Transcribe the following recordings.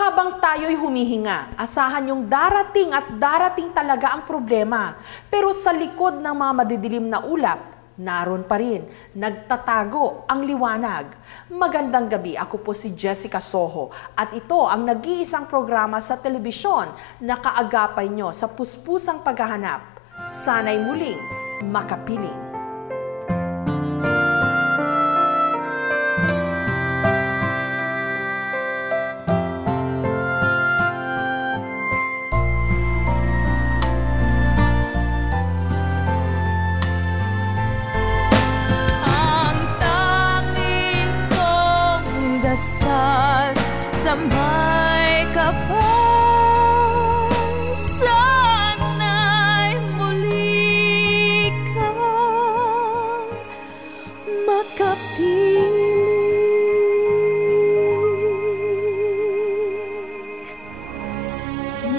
Habang tayo'y humihinga, asahan yung darating at darating talaga ang problema. Pero sa likod ng mga madidilim na ulap, naroon pa rin, nagtatago ang liwanag. Magandang gabi, ako po si Jessica Soho at ito ang nag-iisang programa sa telebisyon na kaagapay nyo sa puspusang paghahanap. Sana'y muling makapiling. Sa may kapal, sana'y muli kang makapiling.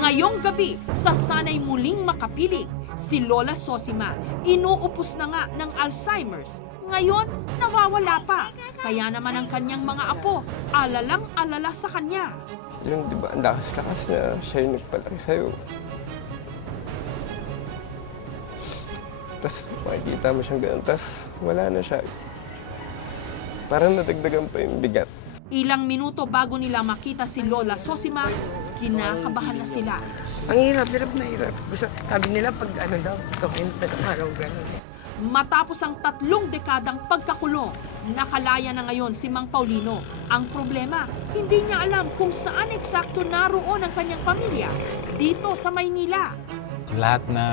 Ngayong gabi, sa Sana'y Muling Makapiling, si Lola Sosima, inuupos na nga ng Alzheimer's. Ngayon, nawawala pa. Kaya naman ang kanyang mga apo, alalang-alala sa kanya. Yung di ba, ang lakas-lakas na siya yung nagpalaki sa'yo. Tapos makikita mo siyang ganun, tapos wala na siya. Parang nadagdagan pa yung bigat. Ilang minuto bago nila makita si Lola Sosima, kinakabahan na sila. Ang hirap na hirap. Sabi nila pag ano daw, gawin araw gano'n. Matapos ang 3 dekadang pagkakulong, nakalaya na ngayon si Mang Paulino. Ang problema, hindi niya alam kung saan eksakto naroon ang kanyang pamilya dito sa Maynila. Lahat na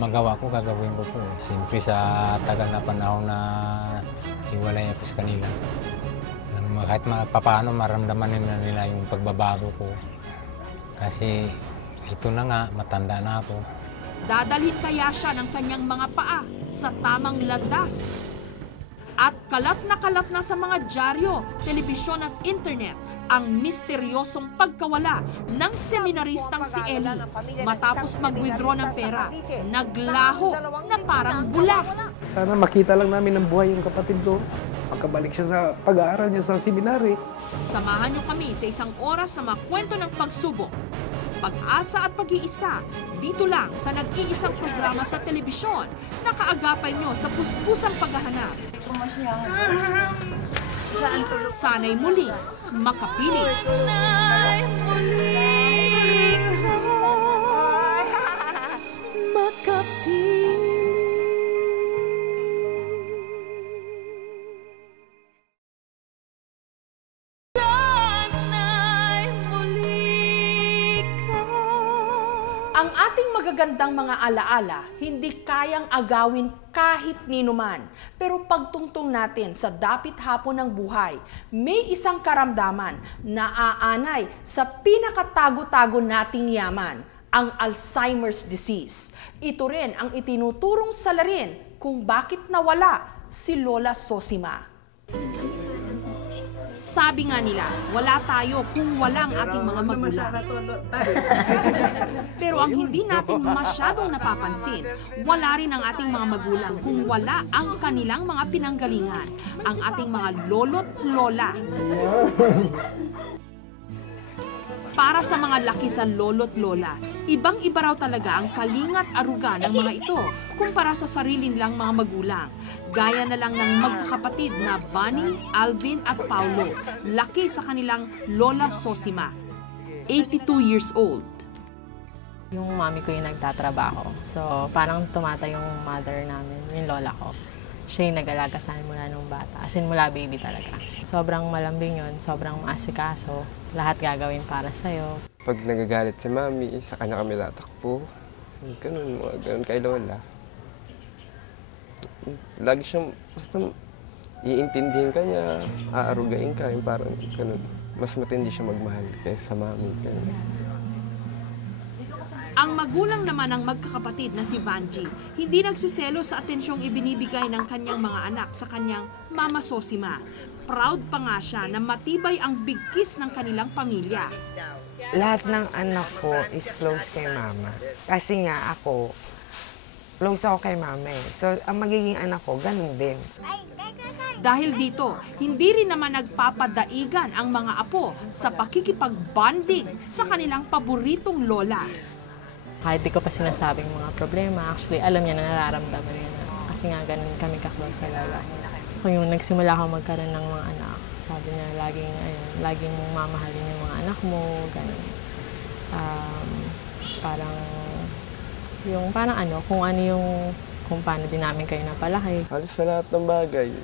magawa ko, gagawin ko po. Siyempre sa tagal na panahon na hiwalay ako sa kanila. Kahit paano maramdaman nila yung pagbabago ko. Kasi ito na nga, matanda na ako. Dadalhin kaya siya ng kanyang mga paa sa tamang landas? At kalat na sa mga dyaryo, telebisyon at internet ang misteryosong pagkawala ng seminaristang si Eli matapos mag-withdraw ng pera. Naglaho na parang bula. Sana makita lang namin ng buhay yung kapatid ko. Makabalik siya sa pag-aaral niya sa seminary. Samahan niyo kami sa isang oras na makwento ng pagsubok, pag-asa at pag-iisa, dito lang sa nag-iisang programa sa telebisyon na kaagapay nyo sa puspusang paghahanap. Sana'y muli makapiling. Ang ating magagandang mga alaala, hindi kayang agawin kahit ninuman. Pero pagtungtong natin sa dapit hapon ng buhay, may isang karamdaman na aanay sa pinakatago-tago nating yaman, ang Alzheimer's disease. Ito rin ang itinuturong salarin kung bakit nawala si Lola Sosima. Sabi nga nila, wala tayo kung walang ating mga magulang. Pero ang hindi natin masyadong napapansin, wala rin ang ating mga magulang kung wala ang kanilang mga pinanggalingan, ang ating mga lolo't lola. Para sa mga laki sa lolo't lola, ibang-iba raw talaga ang kalingat aruga ng mga ito kumpara sa sarili nilang mga magulang. Gaya na lang ng magkakapatid na Bunny, Alvin at Paulo, laki sa kanilang Lola Sosima, 82 years old. Yung mami ko yung nagtatrabaho. So parang tumata yung mother namin, yung lola ko. Siya yung nag-alaga sa akin mula nung bata. As in mula baby talaga. Sobrang malambing yun, sobrang maasikaso. Lahat gagawin para sa'yo. Pag nagagalit si mami, sa kanya kami tatakbo. Ganun, mga ganun kay lola. Lagi siyang, basta iintindihin ka niya, aarugain ka, yung parang ganun. Mas matindi siya magmahal kaysa sa mami. Ganun. Ang magulang naman ng magkakapatid na si Vanji, hindi nagsiselo sa atensyong ibinibigay ng kanyang mga anak sa kanyang Mama Sosima. Proud pa nga siya na matibay ang bigkis ng kanilang pamilya. Lahat ng anak ko is close kay mama. Kasi nga ako, close ako kay mama eh. So, ang magiging anak ko, ganun din. Dahil dito, hindi rin naman nagpapadaigan ang mga apo sa pakikipag-bonding sa kanilang paboritong lola. Kahit di ko pa sinasabing mga problema, actually alam niya na nararamdaman niya na. Kasi nga ganun kami ka-close sa lola. Kung yung nagsimula ako magkaroon ng mga anak, sabi niya laging mong mamahalin yung mga anak mo, ganun. Kung paano din namin kayo napalaki. Halos sa lahat ng bagay,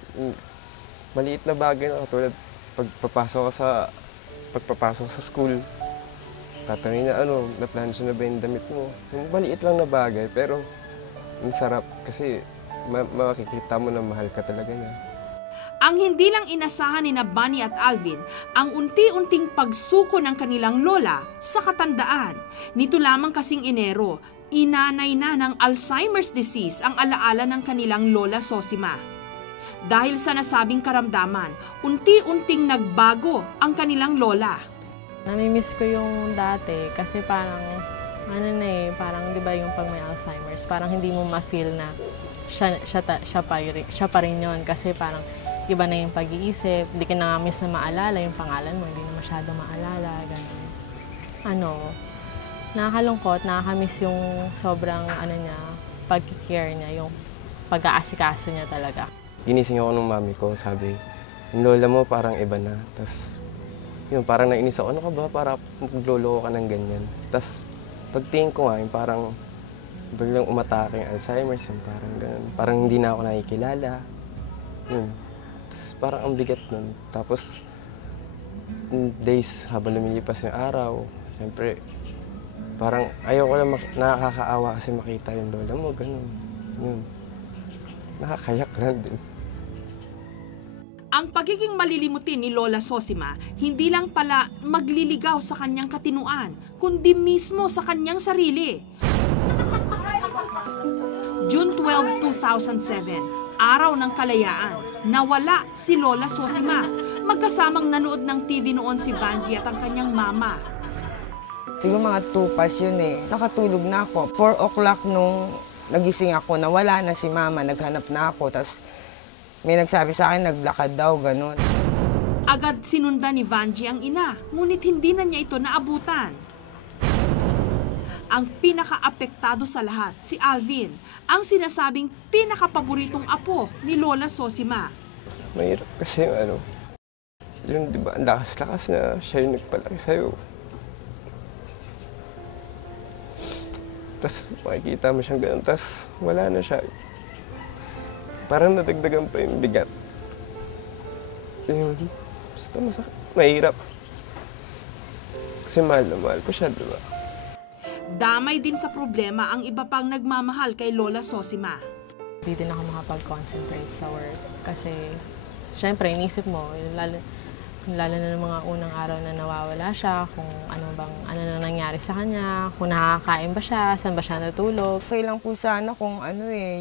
maliit na bagay na katulad pagpapasok sa school. Tatanungin niya, na-plan siya na ba yung damit mo? Yung maliit lang na bagay, pero ang sarap kasi makikita mo na mahal ka talaga niya. Ang hindi lang inasahan ni Bunny at Alvin ang unti-unting pagsuko ng kanilang lola sa katandaan. Nito lamang kasing Enero, inanay na ng Alzheimer's disease ang alaala ng kanilang lola Sosima. Dahil sa nasabing karamdaman, unti-unting nagbago ang kanilang lola. Namimiss ko yung dati kasi parang di ba yung pag may Alzheimer's, parang hindi mo ma-feel na siya pa rin yun kasi parang iba na yung pag-iisip, hindi ka na miss na maalala yung pangalan mo, hindi na masyado maalala, ganun. Nakakalungkot, nakakamiss yung sobrang pag-care niya, yung pag-aasikaso niya talaga. Ginising ako ng mami ko, sabi, yung lola mo parang iba na. Tapos, yun, parang nainis ako, ano ka ba, para magloloko ka ng ganyan. Tapos, pagtingin ko nga, yung parang biglang umatake yung Alzheimer's, yung parang ganun. Parang hindi na ako nakikilala. Yun. Tapos, parang ang bigat nun. Tapos, days habang lumilipas yung araw, siyempre, parang ayoko lang nakakaawa kasi makita yung lola mo, ganun. Yun. Nakakayak lang din. Ang pagiging malilimutin ni Lola Sosima, hindi lang pala magliligaw sa kanyang katinuan, kundi mismo sa kanyang sarili. June 12, 2007, araw ng kalayaan, nawala si Lola Sosima. Magkasamang nanood ng TV noon si Vanji at ang kanyang mama. Siguro mga 2 past yun eh. Nakatulog na ako. 4 o'clock nung nagising ako, nawala na si mama, naghanap na ako. Tapos may nagsabi sa akin, naglakad daw, ganun. Agad sinundan ni Vanji ang ina, ngunit hindi na niya ito naabutan. Ang pinaka-apektado sa lahat, si Alvin, ang sinasabing pinaka-paboritong apo ni Lola Sosima. Mahirap kasi yung di ba, ang lakas-lakas na siya yung nagpalaki sa'yo. Tapos makikita mo siyang ganun, tapos wala na siya. Parang nadagdagan pa yung bigat. Yun, basta masakit. Mahirap. Kasi mahal na mahal ko siya, diba? Damay din sa problema ang iba pang nagmamahal kay Lola Sosima. Hindi din ako makapag-concentrate sa work kasi syempre inisip mo, lalo na ng mga unang araw na nawawala siya, kung ano na nangyari sa kanya, kung nakakain ba siya, saan ba siya natulog. Okay lang po sana kung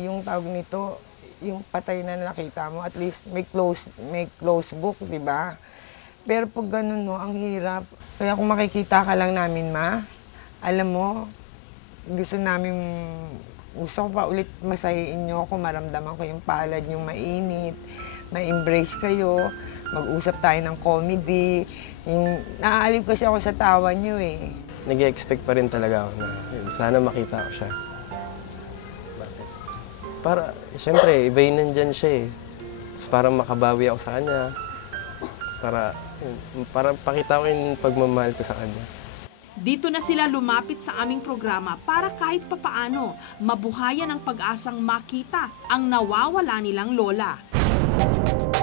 yung tawag nito, yung patay na nakita mo, at least may close book, di ba? Pero pag ganun, ang hirap. Kaya kung makikita ka lang namin, ma, alam mo, gusto ko pa ulit masahiin niyo ako, maramdaman ko yung palad niyong mainit, ma-embrace kayo, mag-usap tayo ng comedy. Naaaliw kasi ako sa tawa niyo eh. Nag-i-expect pa rin talaga ako na sana makita ko siya. Para, siyempre, iba yun nandyan siya eh. Tapos parang makabawi ako sa kanya. Para pakita ko yung pagmamahal ko sa kanya. Dito na sila lumapit sa aming programa para kahit papaano mabuhayan ang pag-asang makita ang nawawala nilang lola.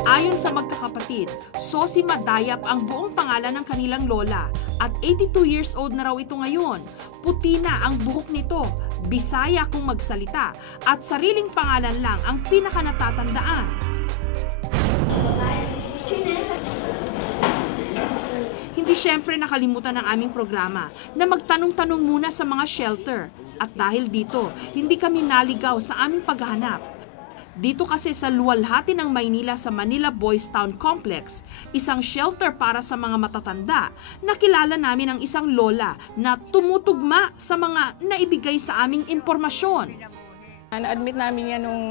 Ayon sa magkakapatid, Sosima Dayap ang buong pangalan ng kanilang lola at 82 years old na raw ito ngayon. Puti na ang buhok nito, Bisaya kung magsalita at sariling pangalan lang ang pinakanatatandaan. Hindi siyempre nakalimutan ng aming programa na magtanong-tanong muna sa mga shelter at dahil dito, hindi kami naligaw sa aming paghahanap. Dito kasi sa luwalhati ng Maynila sa Manila Boys Town Complex, isang shelter para sa mga matatanda, nakilala namin ang isang lola na tumutugma sa mga naibigay sa aming impormasyon. Na-admit namin yan noong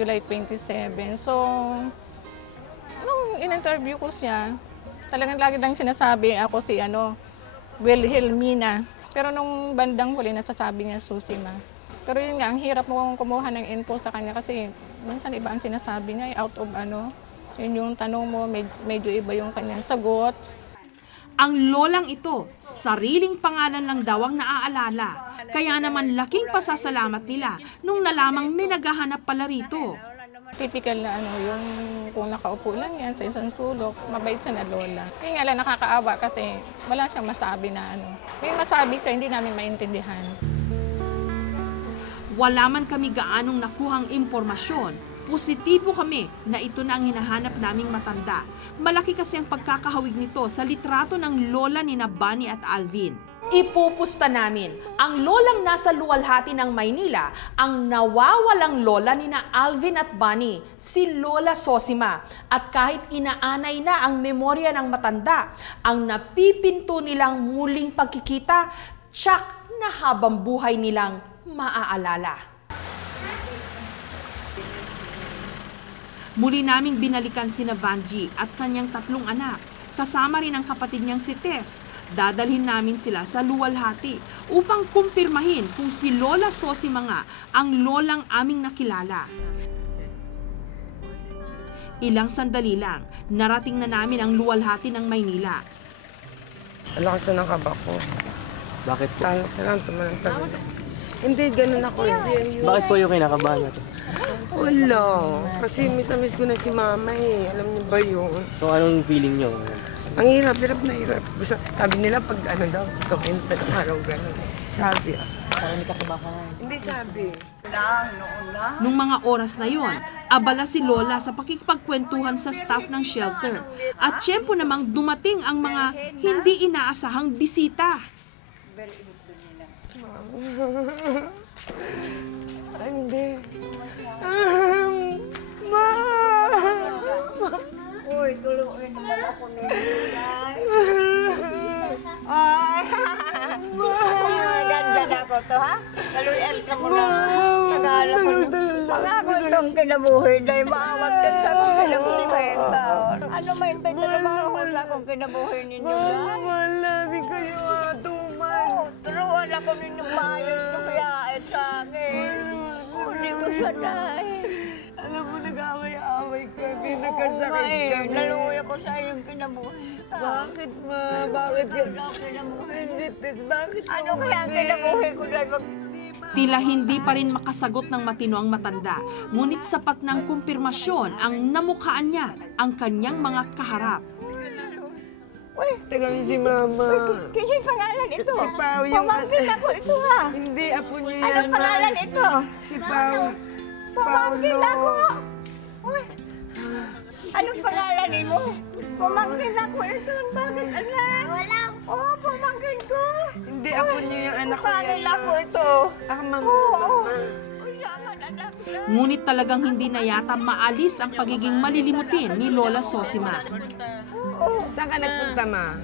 July 27. So, nung in-interview ko siya, talagang lagi lang sinasabi ako si Wilhelmina. Pero nung bandang huli, nasasabi niya Susima. Pero yun nga, ang hirap mo kumuha ng info sa kanya kasi minsan iba ang sinasabi niya, out of yun yung tanong mo, medyo iba yung kanyang sagot. Ang lolang ito, sariling pangalan lang daw ang naaalala. Kaya naman laking pasasalamat nila nung nalamang may naghahanap pala rito. Typical na yung kung nakaupo lang yan sa isang sulok, mabait siya na lola. Kaya nga lang nakakaawa kasi wala siyang masabi na May masabi siya, hindi namin maintindihan. Wala man kami gaanong nakuhang impormasyon, positibo kami na ito na ang hinahanap naming matanda. Malaki kasi ang pagkakahawig nito sa litrato ng lola ni Bunny at Alvin. Ipupusta namin ang lolang nasa luwalhati ng Maynila, ang nawawalang lola ni Alvin at Bunny, si Lola Sosima. At kahit inaanay na ang memorya ng matanda, ang napipinto nilang muling pagkikita, tsak na habang buhay nilang maaalala. Muli naming binalikan sina Vanji at kanyang 3 anak. Kasama rin ang kapatid niyang si Tess. Dadalhin namin sila sa luwalhati upang kumpirmahin kung si Lola Sosima nga ang lolang aming nakilala. Ilang sandali lang, narating na namin ang luwalhati ng Maynila. Alakas na ng kaba ko. Bakit po? Talang. Hindi, ganun ako. Bakit po yung kinakabahan natin? Wala. Kasi miss ko na si mama eh. Alam niyo ba yun? So anong feeling nyo? Ang hirap na hirap. Sabi nila pag daw, gawin tatlong araw gano'n. Sabi Parang hindi ka kabahan. Hindi sabi. Nung mga oras na yon, abala si Lola sa pakikipagkwentuhan sa staff ng shelter. At tiyempo namang dumating ang mga hindi inaasahang bisita. Hindi. Uy, tuluin naman ako nila. Ganda na ako to, ha? Taluyan ka muna. Nagala ko na. Pangako itong kinabuhi dahil maawag din sa akong kinabuhi. Ano maintay talaga wala akong kinabuhi ninyo, dahil? Mahal namin kayo, 2 months. Turuan ako ninyo maayos na kaya sa akin. Hindi ko sanay. Alam mo, nag-away-away kami, nagkasakit kami. Naluwi ako sa iyong kinabuhi. Bakit, ma? Bakit yan? Bakit ano kaya ang kinabuhi ko dahil Tila hindi pa rin makasagot ng matino ang matanda, ngunit sapat ng kumpirmasyon ang namukhaan niya ang kanyang mga kaharap. Teka si mama. Kasi pangalan ito. Si Pao yung... Pamangkin ako ito, ha? Hindi, apo niya yan, Anong pangalan ito? Si Pao. Pamangkin ako. Uy. Anong pangalan mo? Pamangkin ako ito. Bakit, anak? Wala. Oh, pamangkin ko. Hindi, apo niya yung anak ko yan. Pamangkin ako ito. Mama. Ngunit talagang hindi na yata maalis ang pagiging malilimutin ni Lola Sosima. Saan ka nagpunta, ma?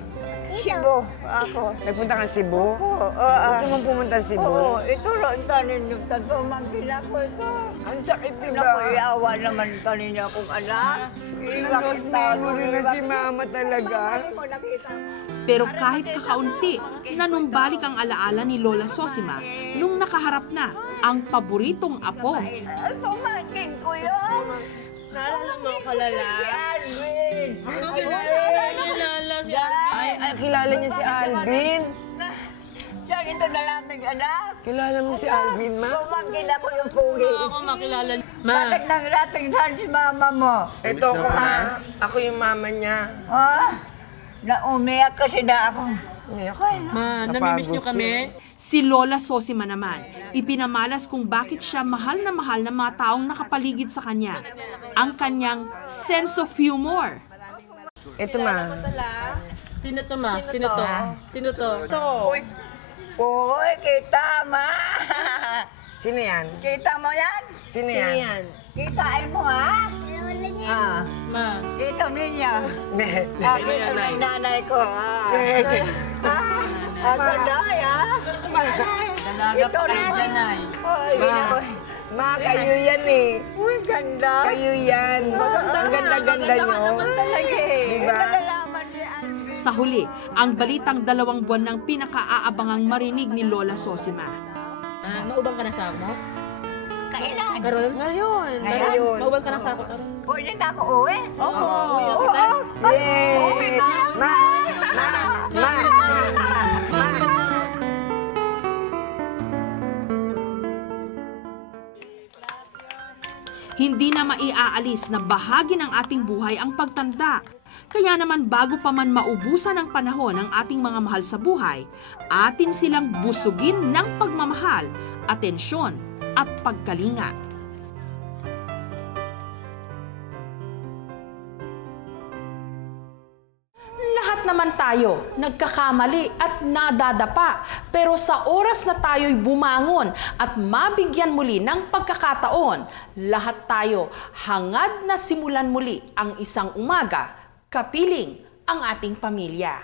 Cebu. Ako. Nagpunta ka Cebu? Oo. Gusto mong pumunta Cebu? Oo. Ito lang tanin yung pamangkin ako ito. Ang sakit, di ba? Naku, iawa naman kanina akong anak. Lost memory na si mama talaga. Pero kahit kakaunti, nanumbalik ang alaala ni Lola Sosima nung nakaharap na ang paboritong apo. Pamangkin ko yun. Naalala mo ako, Lala? Alvin! Ay, kilala niya si Alvin. Siya ito na lamig, anak. Kilala mo si Alvin, ma? Pamangkin ako yung pugi. Ako makilala niya. Bakit nang latinghan si mama mo? Ito ko, ma. Ako yung mama niya. Umiyak kasi na ako. Umiyak. Ma, namimiss niyo kami? Si Lola Sosima naman, ipinamalas kung bakit siya mahal na mahal ng mga taong nakapaligid sa kanya. Ang kanyang sense of humor. Ito, ma. Sino to, ma? Sino to? Sino to? Uy, kita, ma! Sino yan? Kita mo yan? Sino yan? Kitain mo, ha? Ma. Kita niya. Ako yung nanay ko, ha? Ako dahi, ha? Dalaga pa kayo dyan, ay. Ma, kayo yan eh. Uy, ganda. Kayo yan. Ang ganda-ganda nyo. Diba? Sa huli, ang balitang 2 buwan ng pinakaaabangang marinig ni Lola Sosima. Maubang ka na sa ako? Kailan? Karon? Ngayon. Maubang ka na sa ako karon? Pwede na ako uwi? Oo. Yay! Ma! Hindi na maiaalis na bahagi ng ating buhay ang pagtanda. Kaya naman bago pa man maubusan ang panahon ng ating mga mahal sa buhay, atin silang busugin ng pagmamahal, atensyon at pagkalinga. Lahat naman tayo nagkakamali at nadadapa, pero sa oras na tayo'y bumangon at mabigyan muli ng pagkakataon, lahat tayo hangad na simulan muli ang isang umaga, kapiling ang ating pamilya.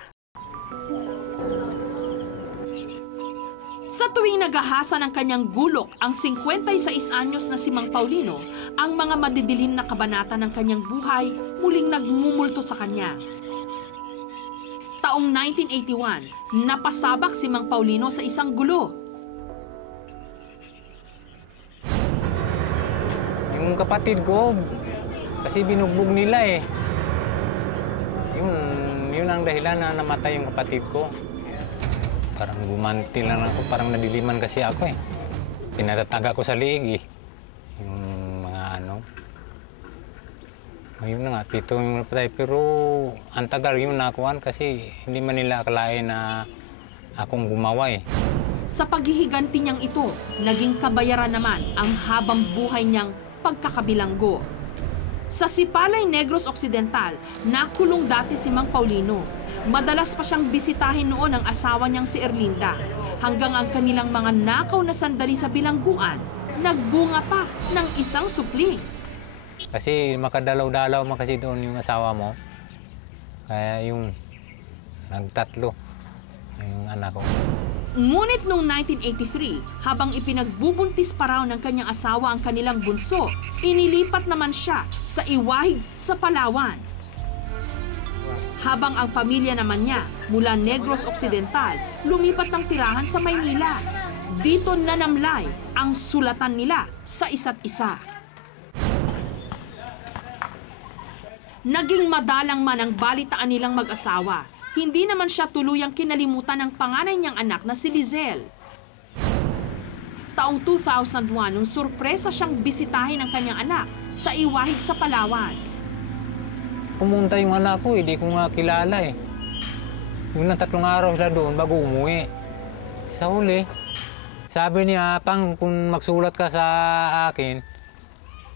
Sa tuwing naghahasa ng kanyang gulok ang 56 anyos na si Mang Paulino, ang mga madidilim na kabanata ng kanyang buhay muling nagmumulto sa kanya. Taong 1981, napasabak si Mang Paulino sa isang gulo. Yung kapatid ko, kasi binugbog nila eh. Yun ang dahilan na namatay yung kapatid ko. Parang gumanti lang ako, parang nadiliman kasi ako eh. Pinatataga ko sa liig eh. Yung mga ano. Ayun na nga, 7 yung napatay. Pero ang tagal yung nakuhan kasi hindi man nila akalain na akong gumawa eh. Sa paghihiganti niyang ito, naging kabayaran naman ang habang buhay niyang pagkakabilanggo. Sa Sipalay, Negros Occidental, nakulong dati si Mang Paulino. Madalas pa siyang bisitahin noon ang asawa niyang si Erlinda. Hanggang ang kanilang mga nakaw na sandali sa bilangguan, nagbunga pa ng isang supling. Kasi makadalaw-dalaw man kasi doon yung asawa mo. Kaya yung nagtatlo yung anak ko. Ngunit noong 1983, habang ipinagbubuntis pa raw ng kanyang asawa ang kanilang bunso, inilipat naman siya sa Iwahig sa Palawan. Habang ang pamilya naman niya mula Negros Occidental, lumipat ng tirahan sa Maynila. Dito nanamlay ang sulatan nila sa isa't isa. Naging madalang man ang balitaan nilang mag-asawa. Hindi naman siya tuluyang kinalimutan ng panganay niyang anak na si Lizelle. Taong 2001, nung sorpresa siyang bisitahin ng kanyang anak sa Iwahig sa Palawan. Pumunta yung anak ko, hindi ko nga kilala eh. Yung na 3 araw sila doon bago umuwi. Sa huli, sabi niya, Pang, kung magsulat ka sa akin,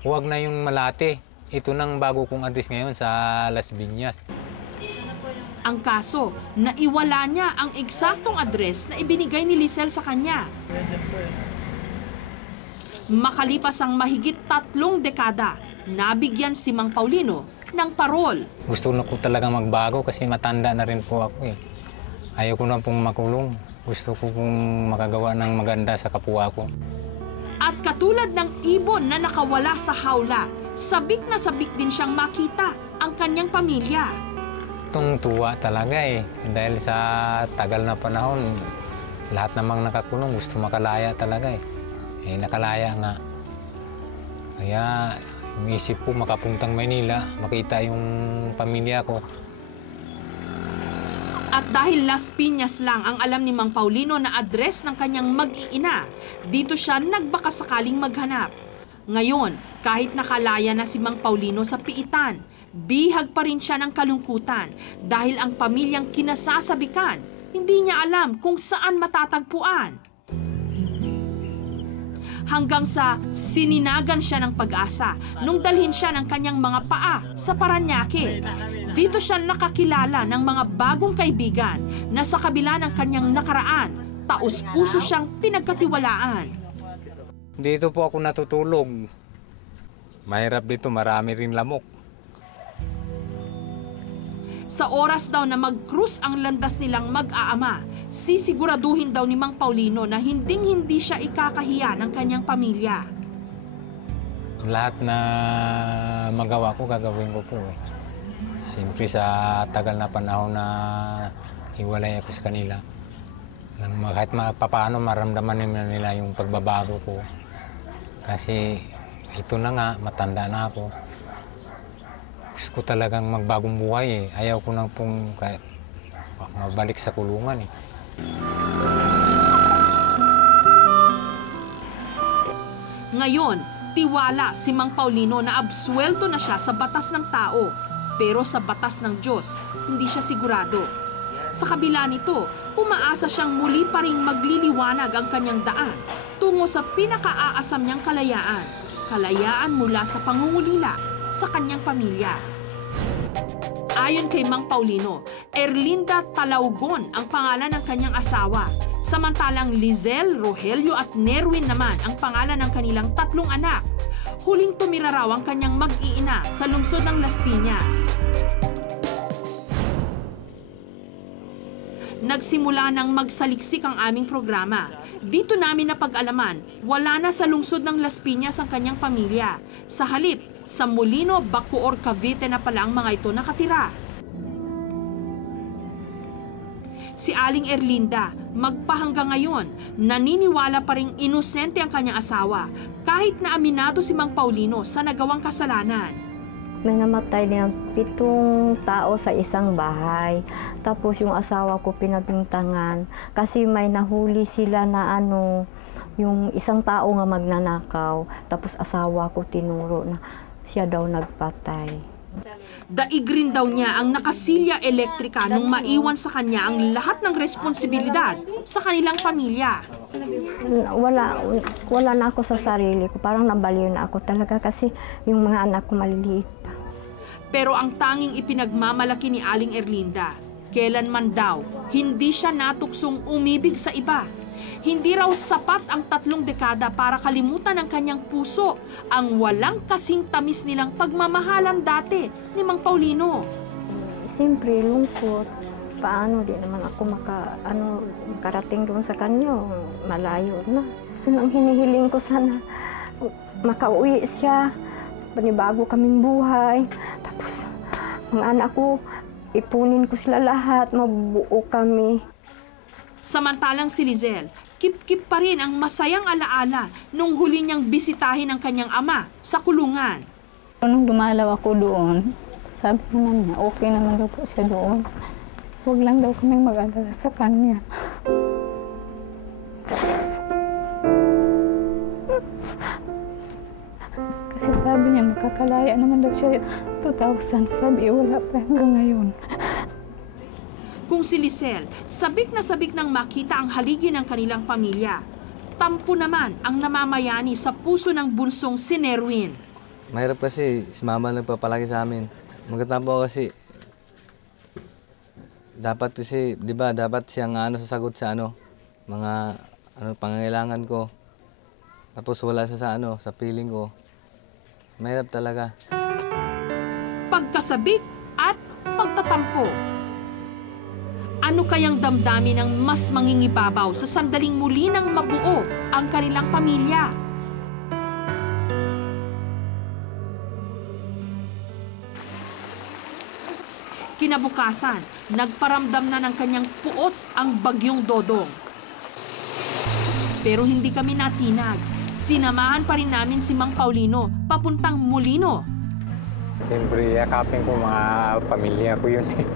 huwag na yung Malate. Ito nang bago kong address ngayon sa Las Piñas. Ang kaso, naiwala niya ang eksaktong address na ibinigay ni Lizelle sa kanya. Makalipas ang mahigit 3 dekada, nabigyan si Mang Paulino ng parol. Gusto na ko talaga magbago kasi matanda na rin po ako eh. Ayaw ko na pong makulong. Gusto ko pong makagawa ng maganda sa kapwa ko. At katulad ng ibon na nakawala sa hawla, sabik na sabik din siyang makita ang kanyang pamilya. Tuwa talaga eh. Dahil sa tagal na panahon, lahat namang nakakulong gusto makalaya talaga eh. Eh nakalaya nga. Kaya yung isip ko makapuntang Maynila, makita yung pamilya ko. At dahil Las Piñas lang ang alam ni Mang Paulino na address ng kanyang mag-iina, dito siya nagbakasakaling maghanap. Ngayon, kahit nakalaya na si Mang Paulino sa Piitan, bihag pa rin siya ng kalungkutan dahil ang pamilyang kinasasabikan, hindi niya alam kung saan matatagpuan. Hanggang sa sininagan siya ng pag-asa nung dalhin siya ng kanyang mga paa sa Parañaque. Dito siya nakakilala ng mga bagong kaibigan na sa kabila ng kanyang nakaraan, taos-puso siyang pinagkatiwalaan. Dito po ako natutulog. Mahirap dito, marami rin lamok. Sa oras daw na mag-cruise ang landas nilang mag-aama, sisiguraduhin daw ni Mang Paulino na hinding-hindi siya ikakahiya ng kanyang pamilya. Lahat na magawa ko, gagawin ko po eh. Siyempre sa tagal na panahon na hiwalay ako sa kanila. Kahit paano maramdaman nila yung pagbabago ko. Kasi ito na nga, matanda na ako. Gusto ko talagang magbagong buhay eh. Ayaw ko nang mabalik sa kulungan eh. Ngayon, tiwala si Mang Paulino na absuelto na siya sa batas ng tao. Pero sa batas ng Diyos, hindi siya sigurado. Sa kabila nito, umaasa siyang muli pa ring magliliwanag ang kanyang daan tungo sa pinakaaasam niyang kalayaan. Kalayaan mula sa pangungulila sa kanyang pamilya. Ayon kay Mang Paulino, Erlinda Talaugon ang pangalan ng kanyang asawa. Samantalang Lizelle, Rogelio at Nerwin naman ang pangalan ng kanilang 3 anak. Huling tumira raw ang kanyang mag-iina sa lungsod ng Las Piñas. Nagsimula nang magsaliksik ang aming programa. Dito namin napag-alaman, wala na sa lungsod ng Las Piñas ang kanyang pamilya. Sa halip, sa Molino, Bacoor, Cavite na pala ang mga ito nakatira. Si Aling Erlinda, magpahanggang ngayon, naniniwala pa ring inosente ang kanyang asawa kahit na aminado si Mang Paulino sa nagawang kasalanan. May namatay din 7 tao sa isang bahay. Tapos yung asawa ko pinabintangan kasi may nahuli sila na yung isang tao nga magnanakaw. Tapos asawa ko tinuro na siya daw nagpatay. Daig rin daw niya ang nakasilya elektrika nung maiwan sa kanya ang lahat ng responsibilidad sa kanilang pamilya. Wala na ako sa sarili ko. Parang nabaliw na ako talaga kasi yung mga anak ko maliliit pa. Pero ang tanging ipinagmamalaki ni Aling Erlinda, kailanman daw, hindi siya natuksong umibig sa iba. Hindi raw sapat ang 3 dekada para kalimutan ng kanyang puso ang walang kasing tamis nilang pagmamahalan dati ni Mang Paulino. Siyempre, lungkot. Paano di naman ako makarating doon sa kanya? Malayo na. Ang hinihiling ko sana, makauwi siya, panibago kaming buhay. Tapos, mga anak ko, ipunin ko sila lahat, mabuo kami. Samantalang si Lizelle, kip-kip pa rin ang masayang alaala nung huli niyang bisitahin ang kanyang ama sa kulungan. Nung dumalaw ako doon, sabi naman niya, okay naman daw po siya doon. Huwag lang daw kaming mag-alala sa kanya. Kasi sabi niya, makakalaya naman daw siya 2005, wala pa hanggang ngayon. Kung si Lizelle, sabik nang makita ang haligi ng kanilang pamilya. Tampo naman ang namamayani sa puso ng bunsong si Nerwin. Mahirap kasi si mama nagpapalagi sa amin. Magkatampo kasi, dapat kasi, di ba, dapat siyang sasagot sa mga pangangailangan ko. Tapos wala siya sa feeling ko. Mahirap talaga. Pagkasabik at pagtatampo. Ano kayang damdamin ng mas mangingibabaw sa sandaling muli nang mabuo ang kanilang pamilya? Kinabukasan, nagparamdam na ng kanyang puot ang bagyong Dodong. Pero hindi kami natinag. Sinamahan pa rin namin si Mang Paulino papuntang Molino. Siyempre, yakapin ko mga pamilya ko yun eh.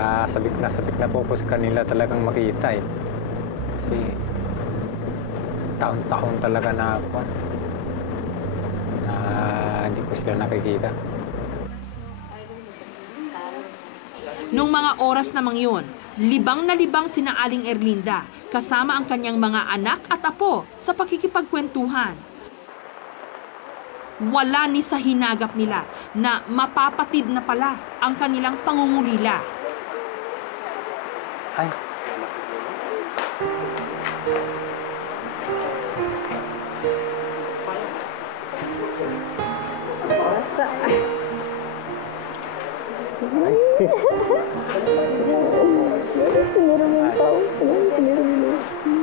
Sabik na po sa kanila talagang makita eh. Kasi taon-taon talaga na hindi ko sila nakikita. Nung mga oras namang yun, libang na libang sina Aling Erlinda kasama ang kanyang mga anak at apo sa pakikipagkwentuhan. Wala ni sa hinagap nila na mapapatid na pala ang kanilang pangungulila. Ay.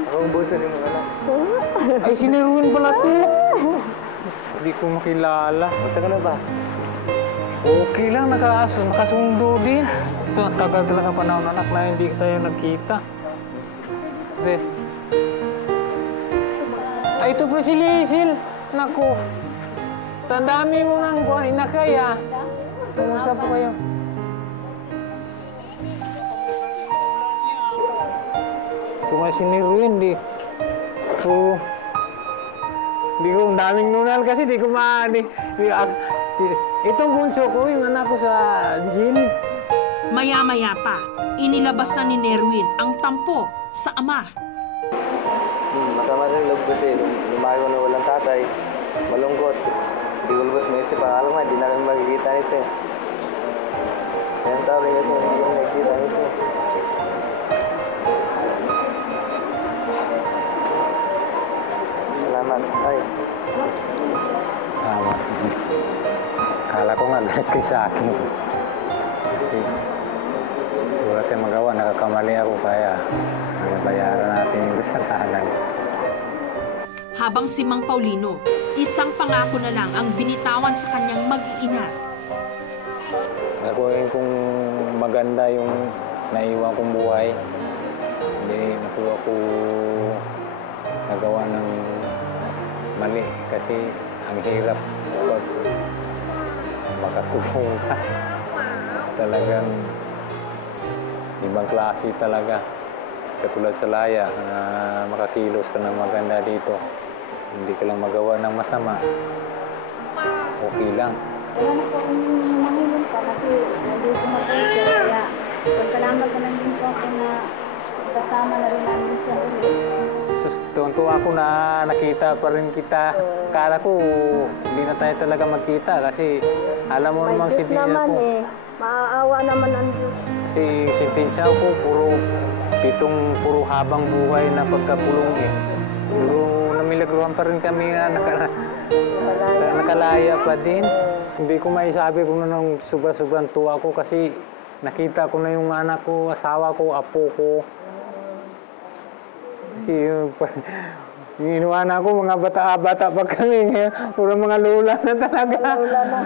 Ako ang bulsa ni mga anak. Ay, siniruin pala ito. Hindi ko makilala. Matagal na ba? Okay lang, nakasundo din. Tagal talaga panahon anak na hindi tayo nagkita. Ay, ito pa si Lisil. Naku, tandami mo ng buhay na kaya. Kumusta po kayo? Ito nga si Nirwin, di ko daming nunal kasi di ko itong bunso ko, yung anak ko sa Jill. Maya-maya pa, inilabas na ni Nerwin ang tampo sa ama. Masama rin loob kasi lumaki ko na walang tatay, malungkot. Hindi ko lubos may isip, alam nga, hindi na kami magkikita nito. Kaya tao rin kasi hindi kami magkikita nito. Salamat. Ay. Tama. Akala ko nga lahat kayo sa akin. Kasi wala tayong magawa, nakakamali ako kaya nabayaran natin yung kasalanan. Habang si Mang Paulino, isang pangako na lang ang binitawan sa kanyang mag-iina. Nakuhin kong maganda yung naiwan kong buhay. Hindi nakuha ko nagawa ng mali kasi ang hirap kapag makakulong ka. Talagang ibang klase talaga. Katulad sa laya, makakilos ka ng maganda dito. Hindi ka lang magawa ng masama. Okay lang. Wala na po akong mahilong pa kasi nandito mag-isip. Kaya pagkalamat na lang din po ako na kasama na rin namin siya ulit. Tuwan-tuwa ako na nakita pa rin kita. Kala ko hindi na tayo talaga magkita kasi alam mo namang sintensya ko. Maaawa naman ang Diyos. Kasi sintensya ko puro habang buhay na pagkakulong eh. Pero namilagruhan pa rin kami na nakalaya pa din. Hindi ko maisabi kung anong sobrang tuwa ko kasi nakita ko na yung anak ko, asawa ko, apo ko. Kasi yung inuwana ko, mga bata pa kami. Puro mga lola na talaga. Lola na.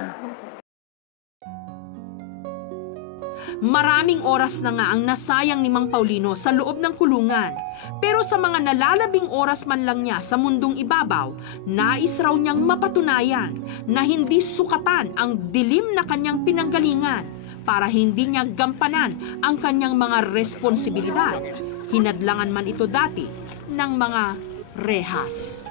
Maraming oras na nga ang nasayang ni Mang Paulino sa loob ng kulungan. Pero sa mga nalalabing oras man lang niya sa mundong ibabaw, nais raw niyang mapatunayan na hindi sukatan ang dilim na kanyang pinanggalingan para hindi niya gampanan ang kanyang mga responsibilidad. Hinadlangan man ito dati ng mga rehas.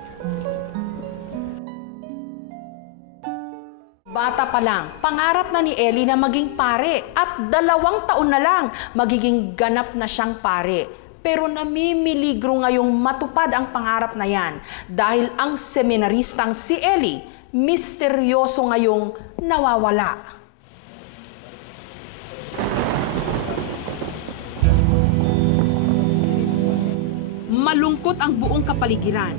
Bata pa lang, pangarap na ni Ellie na maging pare at 2 taon na lang magiging ganap na siyang pare. Pero namimiligro ngayong matupad ang pangarap na yan dahil ang seminaristang si Ellie misteryoso ngayong nawawala. Malungkot ang buong kapaligiran.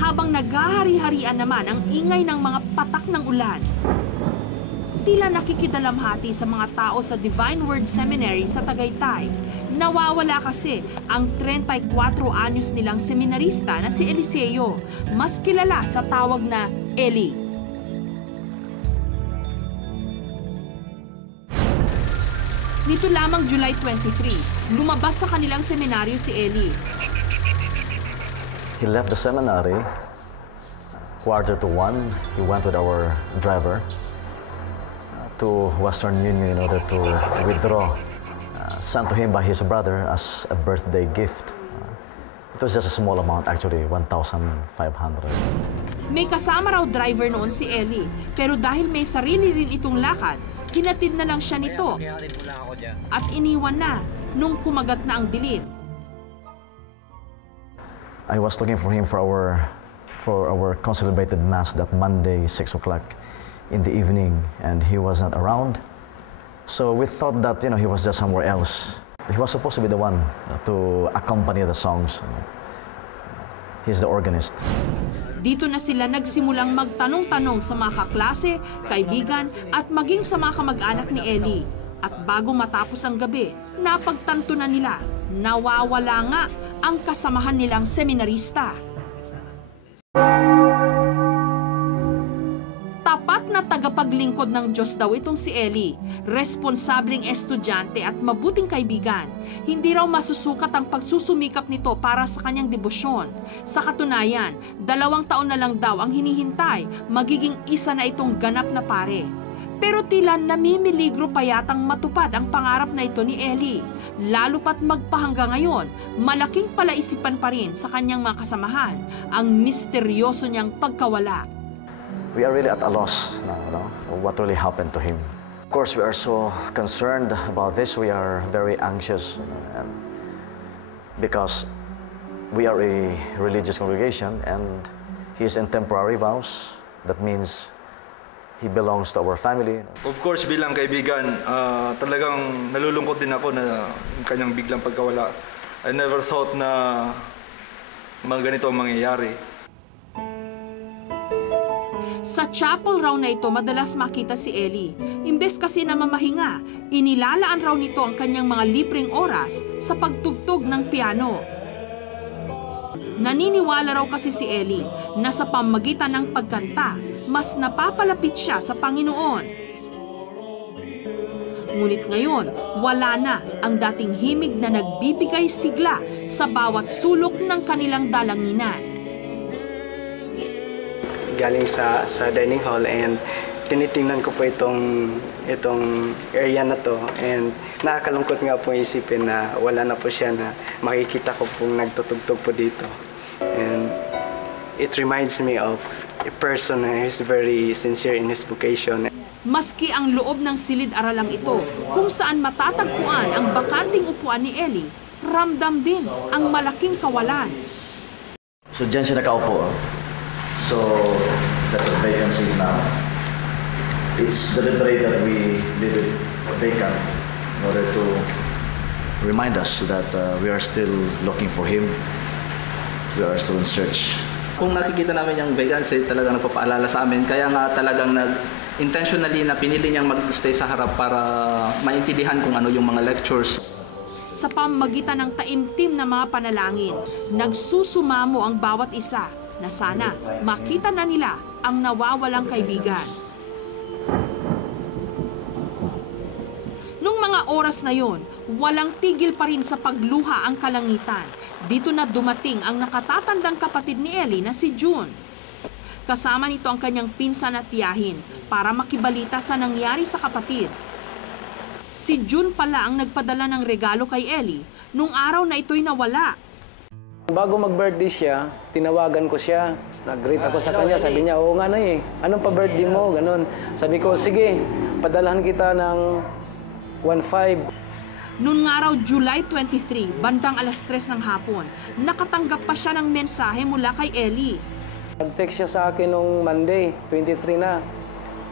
Habang naghahari-harian naman ang ingay ng mga patak ng ulan. Tila nakikidalamhati sa mga tao sa Divine Word Seminary sa Tagaytay. Nawawala kasi ang 34 anyos nilang seminarista na si Eliseo, mas kilala sa tawag na Eli. Nito lamang July 23, lumabas sa kanilang seminaryo si Eli. He left the seminary, 1:45. He went with our driver to Western Union in order to withdraw, sent to him by his brother as a birthday gift. It was just a small amount actually, 1,500. May kasama raw driver noon si Eli, pero dahil may sarili rin itong lakad, hinatid na lang siya nito at iniwan na nung kumagat na ang dilim. I was looking for him for our consolidated mass that Monday, 6 o'clock in the evening, and he was not around. So we thought that he was just somewhere else. He was supposed to be the one to accompany the songs. He's the organist. Dito na sila nagsimulang magtanong-tanong sa mga kaklase, kaibigan at maging sa mga kamag-anak ni Eli. At bago matapos ang gabi, napagtanto na nila, nawawala nga ang kasamahan nilang seminarista. Tagapaglingkod ng Diyos daw itong si Ellie, responsableng estudyante at mabuting kaibigan. Hindi raw masusukat ang pagsusumikap nito para sa kanyang debosyon. Sa katunayan, 2 taon na lang daw ang hinihintay, magiging isa na itong ganap na pare. Pero tila namimiligro pa yatang matupad ang pangarap na ito ni Ellie. Lalo pat magpahanggang ngayon, malaking palaisipan pa rin sa kanyang mga kasamahan ang misteryoso niyang pagkawala. We are really at a loss now, what really happened to him. Of course, we are so concerned about this. We are very anxious, and because we are a religious congregation and he is in temporary vows. That means he belongs to our family. Of course, bilang kaibigan, talagang nalulungkot din ako na yung kanyang biglang pagkawala. I never thought na mga ganito ang mangyayari. Sa chapel raw na ito madalas makita si Ellie. Imbes kasi na mamahinga, inilalaan raw nito ang kanyang mga libreng oras sa pagtugtog ng piano. Naniniwala raw kasi si Ellie na sa pamamagitan ng pagkanta, mas napapalapit siya sa Panginoon. Ngunit ngayon, wala na ang dating himig na nagbibigay sigla sa bawat sulok ng kanilang dalanginan. Galing sa dining hall and tinitingnan ko po itong area na to, and nakakalungkot nga po isipin na wala na po siya, na makikita ko pong nagtutugtog po dito. And it reminds me of a person who is very sincere in his vocation. Maski ang loob ng silid-aralang ito, kung saan matatagpuan ang bakanting upuan ni Ellie, ramdam din ang malaking kawalan. So dyan siya nakaupo. So that's a vacancy now. It's deliberate that we leave it vacant in order to remind us that we are still looking for him. We are still in search. Kung nakikita namin yung vacancy, talagang nagpapaalala sa amin. Kaya nga talagang intentionally na pinili niyang mag-stay sa harap para maintindihan kung ano yung mga lectures. Sa pamamagitan ng taimtim na mga panalangin, nagsusumamo ang bawat isa na sana makita na nila ang nawawalang kaibigan. Nung mga oras na yon, walang tigil pa rin sa pagluha ang kalangitan. Dito na dumating ang nakatatandang kapatid ni Ellie na si June. Kasama nito ang kanyang pinsan at tiyahin para makibalita sa nangyari sa kapatid. Si June pala ang nagpadala ng regalo kay Ellie nung araw na ito'y nawala. Bago mag-birthday siya, tinawagan ko siya. Nag-greet ako sa kanya. Sabi niya, oo nga na eh. Anong pa-birthday mo? Ganon. Sabi ko, sige, padalahan kita ng 1.5. Noon nga raw July 23, bandang 3:00 ng hapon, nakatanggap pa siya ng mensahe mula kay Ellie. Nag-text siya sa akin nung Monday, 23 na.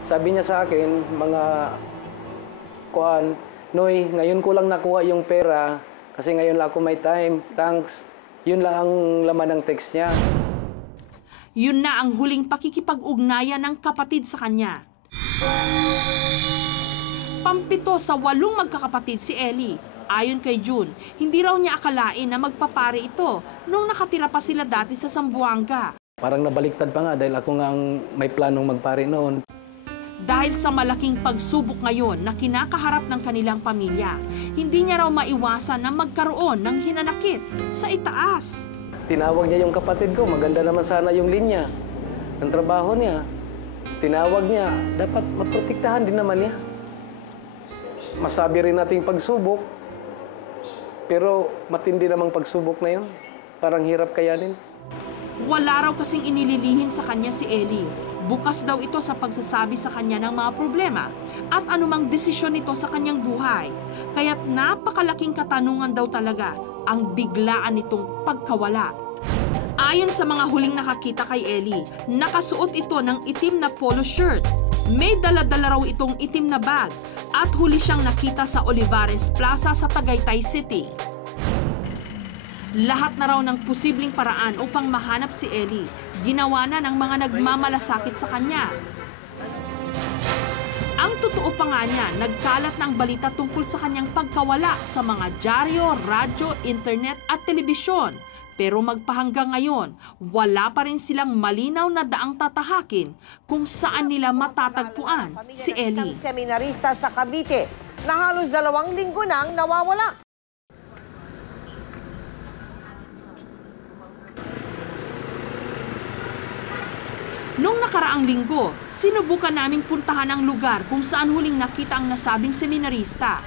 Sabi niya sa akin, Noy, ngayon ko lang nakuha yung pera kasi ngayon lang ako may time. Thanks. Yun lang ang laman ng text niya. Yun na ang huling pakikipag-ugnayan ng kapatid sa kanya. Pampito sa 8 magkakapatid si Ellie. Ayon kay June, hindi raw niya akalain na magpapare ito nung nakatira pa sila dati sa Zamboanga. Parang nabaliktad pa nga dahil ako nga may planong magpare noon. Dahil sa malaking pagsubok ngayon na kinakaharap ng kanilang pamilya, hindi niya raw maiwasan na magkaroon ng hinanakit sa itaas. Tinawag niya yung kapatid ko, maganda naman sana yung linya ng trabaho niya. Tinawag niya, dapat maprotektahan din naman niya. Masabi rin nating pagsubok, pero matindi namang pagsubok na yun. Parang hirap kayanin. Wala raw kasing inililihim sa kanya si Ellie. Bukas daw ito sa pagsasabi sa kanya ng mga problema at anumang desisyon nito sa kanyang buhay. Kaya't napakalaking katanungan daw talaga ang biglaan nitong pagkawala. Ayon sa mga huling nakakita kay Ellie, nakasuot ito ng itim na polo shirt. May dala-dala raw itong itim na bag at huli siyang nakita sa Olivares Plaza sa Tagaytay City. Lahat na raw ng posibleng paraan upang mahanap si Ellie, ginawa na ng mga nagmamalasakit sa kanya. Ang totoo pa nga niya, nagkalat ng balita tungkol sa kanyang pagkawala sa mga dyaryo, radyo, internet at telebisyon. Pero magpahanggang ngayon, wala pa rin silang malinaw na daang tatahakin kung saan nila matatagpuan si Ellie. Seminarista sa Cavite na halos 2 linggo nang nawawala. Noong nakaraang linggo, sinubukan naming puntahan ang lugar kung saan huling nakita ang nasabing seminarista.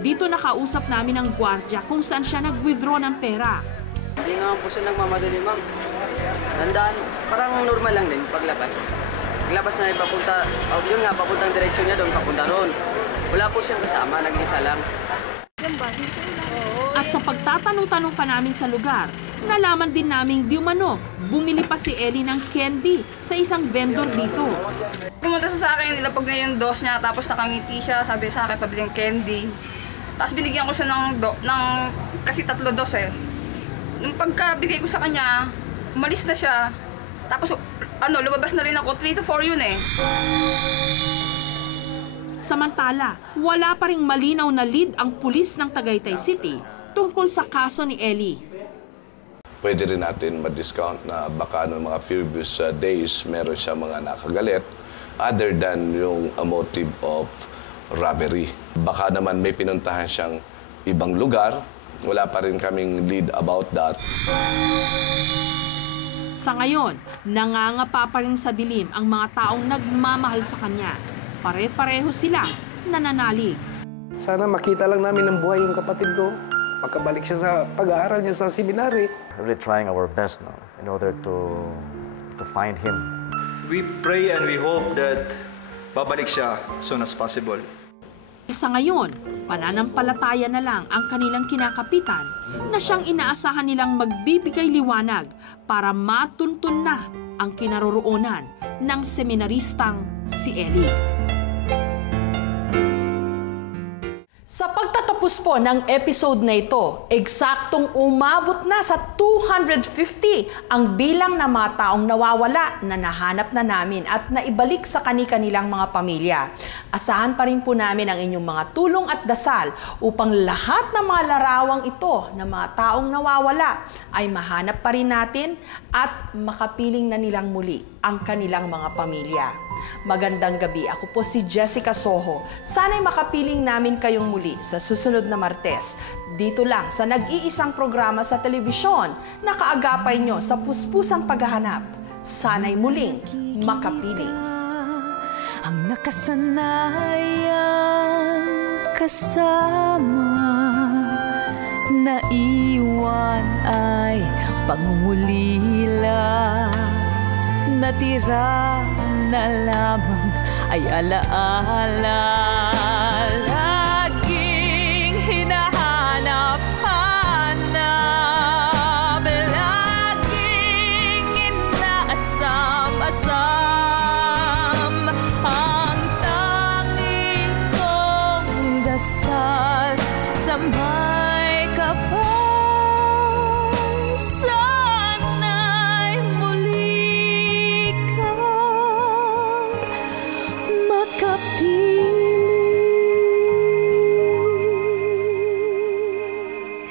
Dito nakausap namin ang gwardiya kung saan siya nag-withdraw ng pera. Hindi naman po siya nagmamadali, ma'am. Tandaan, parang normal lang din paglabas. Paglabas na ipapunta, yun nga, papuntang direksyon niya doon, papunta roon. Wala po siyang kasama, nag-isa lang. At sa pagtatanong-tanong pa namin sa lugar, nalaman din naming di umano, bumili pa si Ellie ng candy sa isang vendor dito. Pumunta siya sa akin, nilapag na yung dos niya, tapos nakangiti siya, sabi sa akin, pabiling candy. Tapos binigyan ko siya ng kasi 3 dos eh. Nung pagkabigay ko sa kanya, umalis na siya. Tapos lumabas na rin ako, 3 to 4 yun eh. Samantala, wala pa ring malinaw na lead ang pulis ng Tagaytay City tungkol sa kaso ni Ellie. Pwede rin natin ma-discount na baka noong mga previous days meron siya mga nakagalit other than yung motive of robbery. Baka naman may pinuntahan siyang ibang lugar. Wala pa rin kaming lead about that. Sa ngayon, nangangapa pa rin sa dilim ang mga taong nagmamahal sa kanya. Pare-pareho sila nananalig. Sana makita lang namin ng buhay yung kapatid ko. Makabalik siya sa pag-aaral niya sa seminary. We're really trying our best now in order to find him. We pray and we hope that babalik siya as soon as possible. Sa ngayon, pananampalataya na lang ang kanilang kinakapitan na siyang inaasahan nilang magbibigay liwanag para matuntun na ang kinaroroonan ng seminaristang si Ellie. Sa pagtatapos po ng episode na ito, eksaktong umabot na sa 250 ang bilang ng mga taong nawawala na nahanap na namin at naibalik sa kani-kanilang mga pamilya. Asahan pa rin po namin ang inyong mga tulong at dasal upang lahat ng mga larawang ito ng mga taong nawawala ay mahanap pa rin natin at makapiling na nilang muli ang kanilang mga pamilya. Magandang gabi. Ako po si Jessica Soho. Sana'y makapiling namin kayong muli sa susunod na Martes. Dito lang sa nag-iisang programa sa telebisyon na kaagapay nyo sa puspusang paghahanap. Sana'y muling makapiling. Ang nakasanayang kasama, naiwan ay pangungulila, natira na lamang ay alaala. Laging hinahanap-hanap, laging inaasam-asam. Ang tanging kong dasal sa may kapal, sana'y muli kang makapiling.